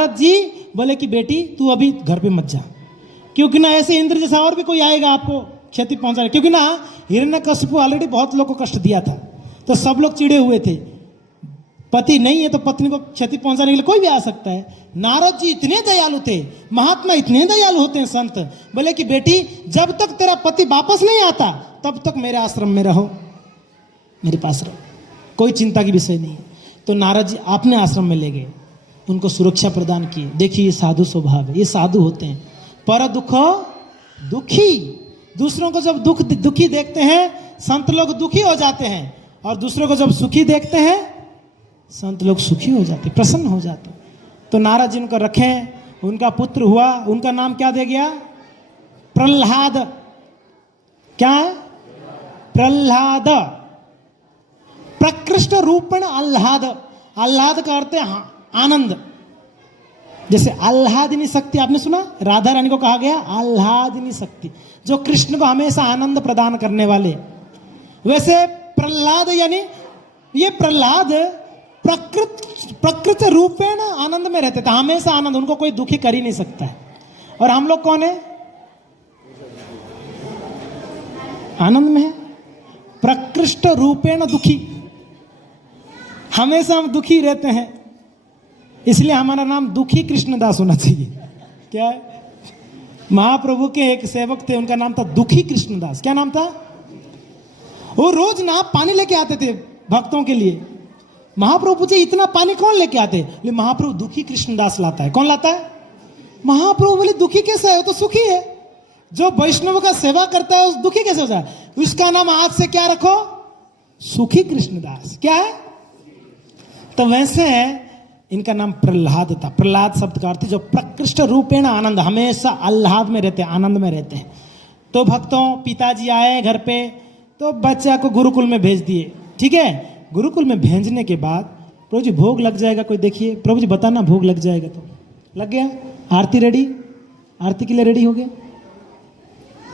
नारद जी बोले कि बेटी तू अभी घर पे मत जा, क्योंकि ना ऐसे इंद्र जैसा और भी कोई आएगा आपको क्षति पहुंचाने, क्योंकि ना हिरण्यकशिपु ऑलरेडी बहुत लोगों को कष्ट दिया था, तो सब लोग चिड़े हुए थे। पति नहीं है तो पत्नी को क्षति पहुंचाने के लिए कोई भी आ सकता है। नारद जी इतने दयालु थे, महात्मा इतने दयालु होते हैं संत, बोले कि बेटी जब तक तेरा पति वापस नहीं आता तब तक मेरे आश्रम में रहो, मेरे पास रहो, कोई चिंता की विषय नहीं है। तो नारद जी अपने आश्रम में ले गए, उनको सुरक्षा प्रदान की। देखिए ये साधु स्वभाव है, ये साधु होते हैं। पर दुख दुखी, दूसरों को जब दुखी देखते हैं संत लोग दुखी हो जाते हैं, और दूसरों को जब सुखी देखते हैं संत लोग सुखी हो जाते, प्रसन्न हो जाते। तो नारद जी उनको रखें, उनका पुत्र हुआ, उनका नाम क्या दे गया? प्रह्लाद। क्या है? प्रह्लाद। प्रकृष्ट रूपेण आह्लाद, आह्लाद का अर्थ है आनंद। जैसे आह्लादिनी शक्ति आपने सुना, राधा रानी को कहा गया आह्लादिनी शक्ति, जो कृष्ण को हमेशा आनंद प्रदान करने वाले। वैसे प्रह्लाद यानी ये प्रह्लाद प्रकृत रूपेण आनंद में रहते थे, हमेशा आनंद, उनको कोई दुखी कर ही नहीं सकता है। और हम लोग कौन है? आनंद में है। प्रकृष्ट रूपेण दुखी, हमेशा हम दुखी रहते हैं, इसलिए हमारा नाम दुखी कृष्णदास होना चाहिए। क्या है? महाप्रभु के एक सेवक थे, उनका नाम था दुखी कृष्णदास। क्या नाम था? वो रोज ना पानी लेके आते थे भक्तों के लिए। महाप्रभु पूछे इतना पानी कौन लेके आते? बोले महाप्रभु दुखी कृष्णदास लाता है। कौन लाता है? महाप्रभु बोले दुखी कैसे है? वो तो सुखी है। जो वैष्णव का सेवा करता है उस दुखी कैसे हो जाए? उसका नाम आज से क्या रखो? सुखी कृष्णदास। क्या है? तो वैसे इनका नाम प्रह्लाद था। प्रह्लाद शब्द का अर्थ जो प्रकृष्ट रूपेण आनंद, हमेशा आह्लाद में रहते हैं, आनंद में रहते हैं। तो भक्तों पिताजी आए घर पे, तो बच्चा को गुरुकुल में भेज दिए। ठीक है, गुरुकुल में भेजने के बाद प्रभु जी भोग लग जाएगा, कोई देखिए प्रभु जी बताना भोग लग जाएगा। तो लग गया। आरती रेडी, आरती के लिए रेडी हो गया।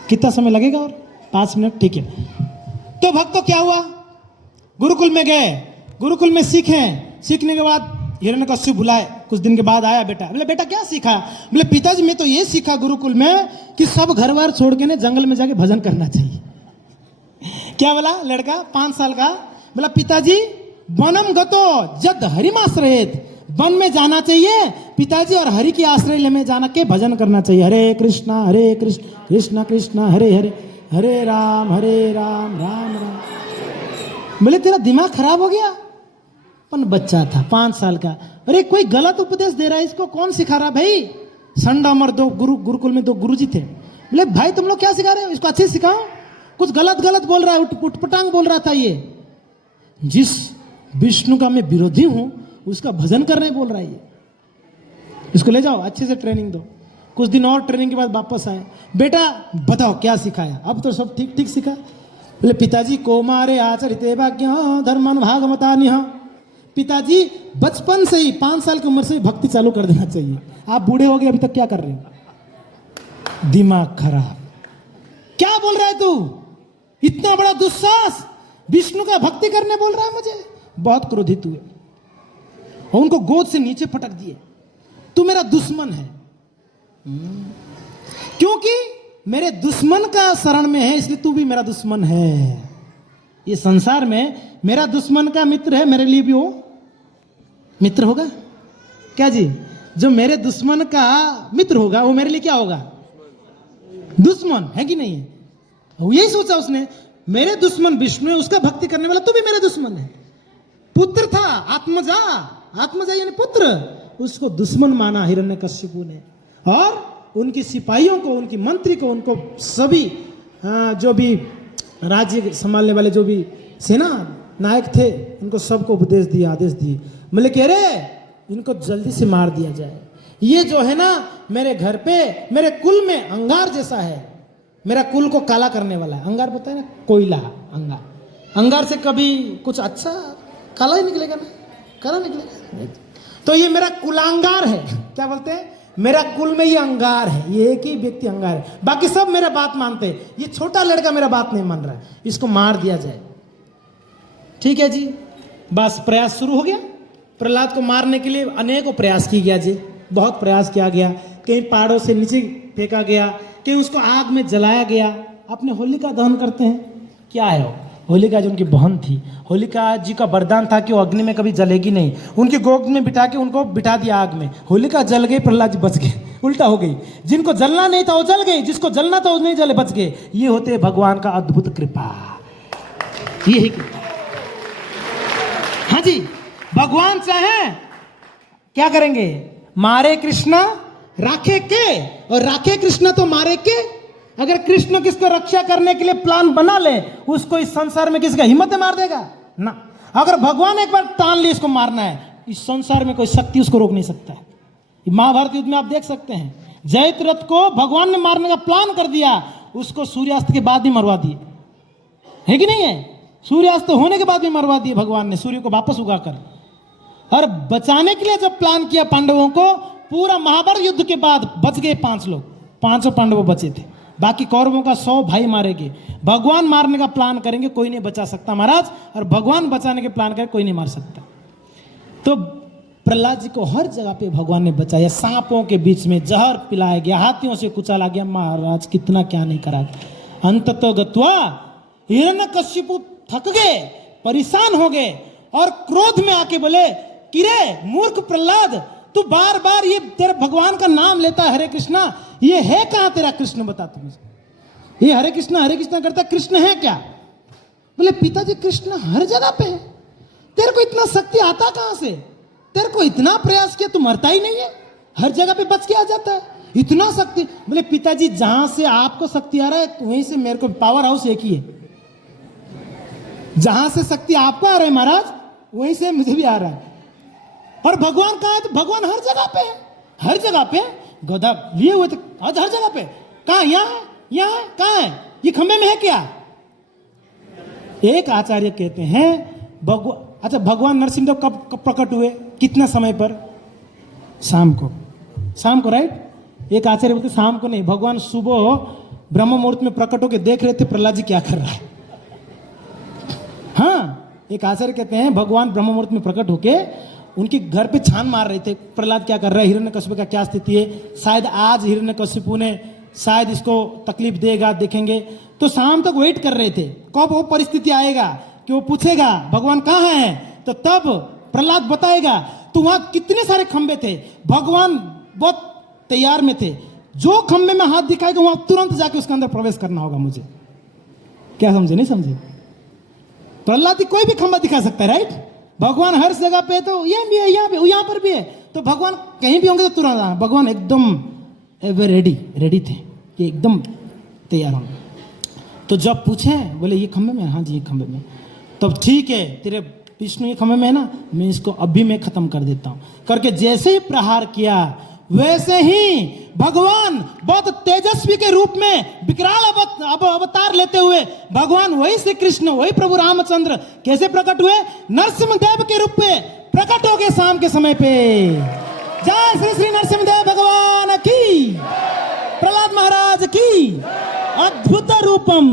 कितना समय लगेगा? और 5 मिनट। ठीक है। तो भक्तों क्या हुआ, गुरुकुल में गए, गुरुकुल में सीखने के बाद हिरण्यकशिपु बुलाए। कुछ दिन के बाद आया बेटा, बोले बेटा क्या सीखा? बोले पिताजी मैं तो ये सीखा गुरुकुल में कि सब घर बार छोड़ के ना जंगल में जाके भजन करना चाहिए। क्या बोला लड़का? 5 साल का। बोला पिताजी वनम गतो जद हरिमाश्रयेत, वन में जाना चाहिए पिताजी, और हरि की आश्रय में जाना के भजन करना चाहिए। हरे कृष्ण कृष्ण कृष्ण हरे हरे, हरे राम राम राम। बोले तेरा दिमाग खराब हो गया? अपन बच्चा था 5 साल का। अरे कोई गलत उपदेश दे रहा है, इसको कौन सिखा रहा भाई? संडा मर दो गुरुकुल में 2 गुरुजी थे। बोले भाई तुम लोग क्या सिखा रहे हो, इसको अच्छे सिखाओ। कुछ गलत बोल रहा है, उटपटांग बोल रहा था। ये जिस विष्णु का मैं विरोधी हूं उसका भजन करने बोल रहा है ये, इसको ले जाओ अच्छे से ट्रेनिंग दो। कुछ दिन और ट्रेनिंग के बाद वापस आए। बेटा बताओ क्या सिखाया? अब तो सब ठीक सिखा। बोले पिताजी कौमारे आचरिते भाग्य धर्मन भागवतान्यः, पिताजी बचपन से ही 5 साल की उम्र से ही भक्ति चालू कर देना चाहिए। आप बूढ़े हो गए अभी तक क्या कर रहे हो? दिमाग खराब। क्या बोल रहा है तू? इतना बड़ा दुस्साहस, विष्णु का भक्ति करने बोल रहा है मुझे? बहुत क्रोधित हुए और उनको गोद से नीचे पटक दिए। तू मेरा दुश्मन है, क्योंकि मेरे दुश्मन का शरण में है इसलिए तू भी मेरा दुश्मन है। ये संसार में मेरा दुश्मन का मित्र है, मेरे लिए भी वो मित्र होगा क्या जी? जो मेरे दुश्मन का मित्र होगा वो मेरे लिए क्या होगा? दुश्मन है कि नहीं है? यही सोचा उसने, मेरे दुश्मन विष्णु है, उसका भक्ति करने वाला तू भी मेरा दुश्मन है। पुत्र था आत्मजा यानी पुत्र, उसको दुश्मन माना हिरण्यकशिपु ने। और उनकी सिपाहियों को, उनकी मंत्री को, उनको सभी जो भी राज्य संभालने वाले जो भी सेना नायक थे उनको सबको उपदेश दिया, आदेश दिए। बोले कह रहे इनको जल्दी से मार दिया जाए। ये जो है ना मेरे घर पे मेरे कुल में अंगार जैसा है, मेरा कुल को काला करने वाला है। अंगार पता है ना, कोयला। अंगार से कभी कुछ अच्छा काला ही निकलेगा ना, काला निकलेगा। तो ये मेरा कुलांगार है। क्या बोलते हैं? मेरा कुल में ये अंगार है, ये एक ही व्यक्ति अंगार है, बाकी सब मेरा बात मानते हैं। ये छोटा लड़का मेरा बात नहीं मान रहा है, इसको मार दिया जाए। ठीक है जी, बस प्रयास शुरू हो गया। प्रहलाद को मारने के लिए अनेकों प्रयास किया गया जी। बहुत प्रयास किया गया, कहीं पहाड़ों से नीचे फेंका गया, कहीं उसको आग में जलाया गया। अपने होलिका दहन करते हैं, क्या है वो? होलिका जो उनकी बहन थी, होलिका जी का वरदान था कि वो अग्नि में कभी जलेगी नहीं। उनकी गोद में बिठा के उनको बिठा दिया आग में, होलिका जल गई, प्रहलाद जी बच गए। उल्टा हो गई, जिनको जलना नहीं था वो जल गई, जिसको जलना था वो नहीं जले, बच गए। ये होते हैं भगवान का अद्भुत कृपा, यही कृपा। हाँ जी, भगवान चाहे क्या करेंगे? मारे कृष्णा राखे के, और राखे कृष्णा तो मारे के। अगर कृष्ण किसको रक्षा करने के लिए प्लान बना ले, उसको इस संसार में किसका हिम्मत है मार देगा ना। अगर भगवान एक बार ठान ले इसको मारना है, इस संसार में कोई शक्ति उसको रोक नहीं सकता है। महाभारत युद्ध में आप देख सकते हैं, जयद्रथ को भगवान ने मारने का प्लान कर दिया, उसको सूर्यास्त के बाद ही मरवा दिए, है कि नहीं है? सूर्यास्त होने के बाद भी मरवा दिए भगवान ने, सूर्य को वापस उगाकर। और बचाने के लिए जब प्लान किया पांडवों को, पूरा महाभारत युद्ध के बाद बच गए 5 लोग, 500 पांडव बचे थे, बाकी कौरवों का 100 भाई मारे गए। भगवान मारने का प्लान करेंगे, कोई नहीं बचा सकता महाराज, और भगवान बचाने के प्लान करें, कोई नहीं मार सकता। तो प्रहलाद जी को हर जगह पे भगवान ने बचाया, सांपों के बीच में जहर पिलाया गया, हाथियों से कुचला गया, महाराज कितना क्या नहीं करा गया। अंततः गत्वा हिरण्यकशिपु थक गए, परेशान हो गए, और क्रोध में आके बोले, किरे मूर्ख प्रहलाद, तू बार बार ये तेरे भगवान का नाम लेता है, हरे कृष्णा, ये है कहां तेरा कृष्ण, बता तू मुझे। ये हरे कृष्णा करता, कृष्ण है क्या? बोले पिताजी कृष्ण हर जगह पे है, तेरे को इतना शक्ति आता कहां से? तेरे को इतना प्रयास किया, तू मरता ही नहीं है, हर जगह पे बच के आ जाता है, इतना शक्ति। बोले पिताजी जहां से आपको शक्ति आ रहा है, वहीं से मेरे को पावर हाउस एक ही है। जहां से शक्ति आपको आ रहा है महाराज, वहीं से मुझे भी आ रहा है। और भगवान कहाँ है? तो भगवान हर जगह पे है, हर जगह पे गधा लिए हुए थे, आज हर जगह पे। कहाँ? यहाँ है, यहाँ है, कहाँ है? ये खंबे में है क्या? एक आचार्य कहते हैं अच्छा भगवान नरसिंहदेव कब प्रकट हुए, कितना समय पर? शाम को, राइट। एक आचार्य बोलते शाम को नहीं, भगवान सुबह ब्रह्म मुहूर्त में प्रकट होकर देख रहे थे प्रहलाद जी क्या कर रहा है। हाँ, एक आचार्य कहते हैं भगवान ब्रह्म मुहूर्त में प्रकट होके उनके घर पे छान मार रहे थे, प्रहलाद क्या कर रहा है, हिरण्यकशिपु का क्या स्थिति है, शायद आज हिरण्यकशिपु ने शायद इसको तकलीफ देगा, देखेंगे। तो शाम तक वेट कर रहे थे, कब वो परिस्थिति आएगा कि वो पूछेगा भगवान कहाँ है, तो तब प्रहलाद बताएगा। तो वहां कितने सारे खंबे थे, भगवान बहुत तैयार में थे, जो खंबे में हाथ दिखाएगा वहां तुरंत जाके उसके अंदर प्रवेश करना होगा मुझे। क्या समझे? नहीं समझे? प्रहलाद कोई भी खंबा दिखा सकता है, राइट। भगवान हर जगह पे, तो ये भी है, यहाँ पे, यहाँ पर भी है, तो भगवान कहीं भी होंगे तो तुरंत आना। भगवान एकदम रेडी थे कि एकदम तैयार होंगे। तो जब पूछे, बोले ये खंबे में? हाँ जी ये खंबे में। तब ठीक है, तेरे विष्णु ये खंबे में है ना, मैं इसको अभी मैं खत्म कर देता हूं। करके जैसे ही प्रहार किया, वैसे ही भगवान बहुत तेजस्वी के रूप में विकराल अवतार लेते हुए भगवान वही श्री कृष्ण, वही प्रभु रामचंद्र कैसे प्रकट हुए? नरसिंहदेव के रूप में प्रकट हो गए शाम के समय पे। जय श्री श्री नरसिंहदेव भगवान की, प्रहलाद महाराज की। अद्भुत रूपम।